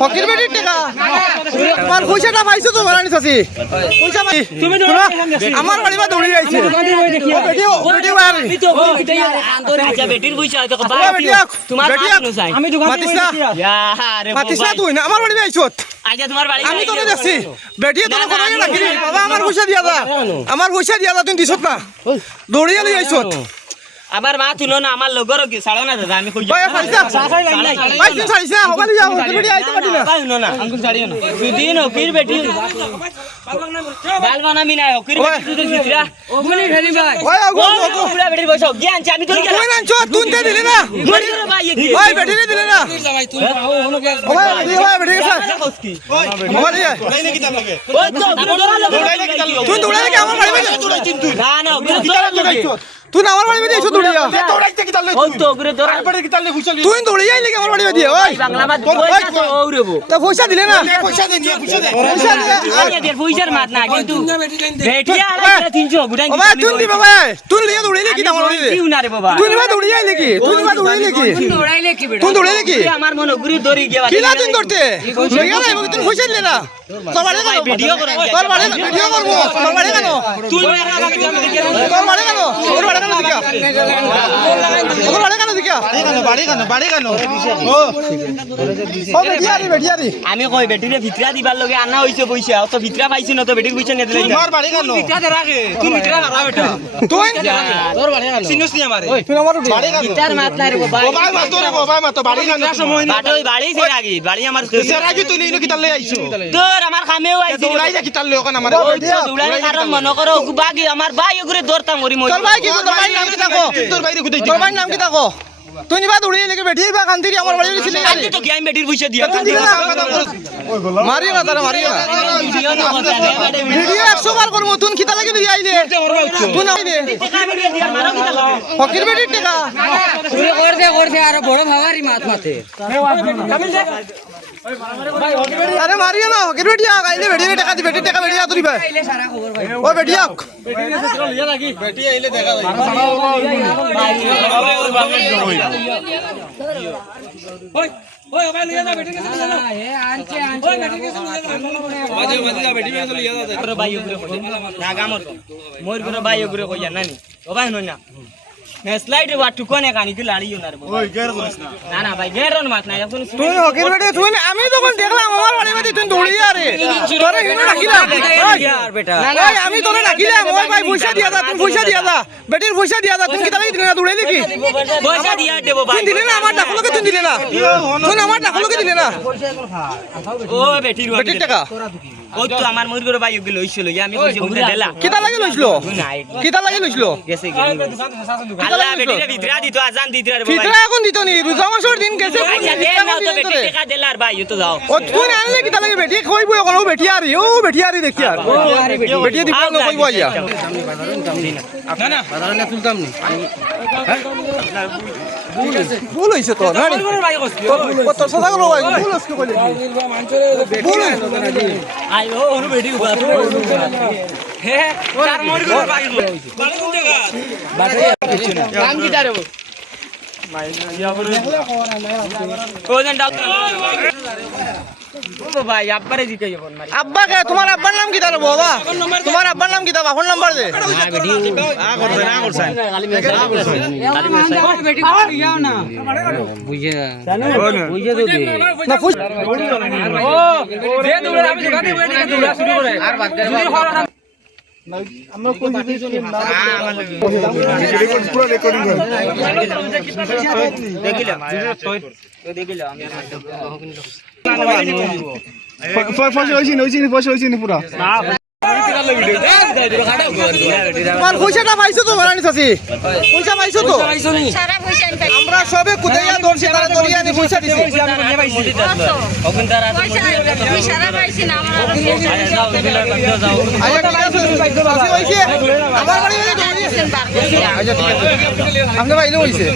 ফকির বেটির টাকা তোমার পয়সাটা পাইছো তো বলানি চাচি পয়সা পাই তুমি তো আমার বাড়ি বা দৌড়ি আইছে বেটির পয়সা হয়তো তোমার আমি দোকান মাতিস না তুই না আমার বাড়ি আইছো আমি তোরে দেখছি বেটিয়ে তোর কোনো রাখি বাবা আমার পয়সা দিয়া দা আমার পয়সা দিয়া দা তুই দিছত না দৌড়িয়া লই আইছো আমার মা তুলো না আমার লগর কি ছাড়ো না দাদা আমি কই পাইছিস ছাড়িছা হবালি যাও বেটি আইতে পারি না পাইনো না আঙ্কুল ছাড়িও না দুদিন হকির বেটি বাল বানামি না হকির বেটি তুই ভিতরা গুলি ফেলি ভাই ওই পুরা বেটির বসো জ্ঞান আমি তুই কই না চো তুই তে দিলে না ওই বেটি দিলে না ওই বেটি স্যার হবালি যায় ওই তো তুই দৌড়াই কি আমার বাড়ি না না হকির তুই আমার বাড়ি দিয়ে এসো দৌড়িয়া দৌড়াইতে কি তালে ওই তো ওরে ধর আরবারে কি তালে ফুসলি তুই দৌড়িয়া আইলি কি আমার বাড়ি দিয়ে ওই বাংলা মাত পয়সা তো ওরেবো তা পয়সা দিলে না পয়সা দে নিয়ে পয়সা দে পয়সা দিলে আগে দের পয়সার মাত না কিন্তু বেটি আর 300 গুডাই বাবা তুই দি বাবা তুই লিয়া দৌড়াইলি কি আমার বাড়ি দিউ না রে বাবা তুই না দৌড়িয়া আইলি কি তুই না দৌড়াইলি কি দৌড়াইলে কি বেটা তুই দৌড়াইলি কি আমার মনে গুরি দড়ি গিয়া কি না তুই করতে লইয়া না তুই পয়সা দিলে না তোর বাড়ি কেন ভিডিও করে তোর বাড়ি ভিডিও করব তোর বাড়ি কেন তুই তোর বাড়ি কেন তোর বাড়ি কেন দিকা তোর বাড়ি কেন দিকা বাড়ি কেন ও বেটিয়ারি আমি কই বেটিরে ভিতরা দিবার লগে আনা হইছে পয়সা অত ভিতরা পাইছি না তো বেটির পয়সা নিয়ে দিলাই তোমার বাড়ি কেন ভিতরা রাখে তুই ভিতরা রাখা বেটা তুই তোর বাড়ি কেন সিনুস নি আমারে তুই আমার বাড়ি কেন ভিতর মাত না রে বাবা বাবা মাতো রে বাবা মাতো বাড়ি কেন সময় না বাটই বাড়ি ছে আগে বাড়ি আমার সে রাজি তুই নিনো কি তালে আইছো তোর আমার খামেও আইছি দৌড়াই যা কি তালে ওখান আমার ওই তো দৌড়ানোর কারণ মনে করো বাকি আমার ভাই ওগুরে দৌড়তাম মরি মই তোর ভাই কি তোর ভাই নাম কি থাকো তোর বাইরে কোথায় তোর ভাই নাম কি থাকো তুই নিবা দৌড়িয়ে লেগে বেটিয়ে বা কান্তিরি আমার বাড়ি ছিল আজকে তো গেম বেটির পয়সা দিয়া মারি না তারা মারি না ভিডিও না কথা রে বাড়ি ভিডিও 100 বার করব তুই খিতা লাগি লই আইলে তুই না আইলে ফকির বেটির টাকা করছে আর বড় ভাবারি মাত মাতে আরে মারিও না ফকির বেটিয়া আইলে বেটির টাকা দি বেটির টাকা বেটিয়া তুই ভাই ও বেটিয়া বেটি আইলে দেখা ওই ওই ভাই লিয়া যা বেটি কে লিয়া যা এ আনছে ওই বেটি কে লিয়া যা বাজে যা বেটি কে লিয়া যা করে ভাই ওগুরে কই না গামর মোর করে ভাই ওগুরে কই জানানি ও ভাই নই না স্লাইড রে বাটু কোনে কানি কি লাড়িও না রে ওই গের করিস না না না ভাই গেরন মাত না এখন তুই ফকির বেটি তুই আমি তখন দেখলাম আমার বাড়ি মধ্যে তুই দৌড়িয়ে আরে তোরে হিনো রাখিলা আর বেটা ওই আমি তোরে রাখিলাম ওই ভাই পয়সা দিয়া দা তুই পয়সা দিয়া দা বেটির পয়সা দিয়া দা তুই কি তালাই দিলে না দৌড়াইলি কি পয়সা দিয়া দেব ভাই তুই দিলে না আমার টাকাগুলোকে তুই দিলে না তুই আমার টাকাগুলোকে দিলে না ও বেটির বেটির টাকা ওই তো আমার মোর করে ভাই ওগুলো হইছিল আমি কইছি ওগুলো দেলা কিতা লাগি লইছলো নাই কিতা লাগি লইছলো গেছে আল্লাহ বেটিরে ভিতরা দিত আজান দিত রে ভাই ফিতরা এখন দিত নি রোজা মাসের দিন গেছে আচ্ছা দে না তো বেটি টাকা দেলার ভাই তো যাও ও তুই আনলে কিতা লাগি বেটি কইবো এখন ও বেটি আরি ও বেটি আরি দেখি আর বেটি দিব না কইবো আইয়া না না বাজারে তুলতাম নি ভুল হইছে তো না কত সাদা গলো ভাই ভুল হইছে কইলে ভুল আইও ওনু বেটি উবা হে তার মোর করে ভাই বাড়ি কোন জায়গা নাম কি তারে ওজন ডাক্তার ও ভাই আব্বারে জিতে যাবো মারি আব্বা কে তোমার আব্বার নাম কি তারে বাবা তোমার আব্বার নাম কি তা ফোন নাম্বার দে না পুষ আমরা কই দিছি পুরো রেকর্ডিং করে দেখিলাম তো দেখিলাম আমি পয়সা পাইছো তো বলানি চাচি পয়সা পাইছো তো আমরা সবে কুদাইয়া ধরছি তারা দরিয়া নি পয়সা দিছি আমার বাড়ি আমার বাড়ি আমরা বাইরে হইছে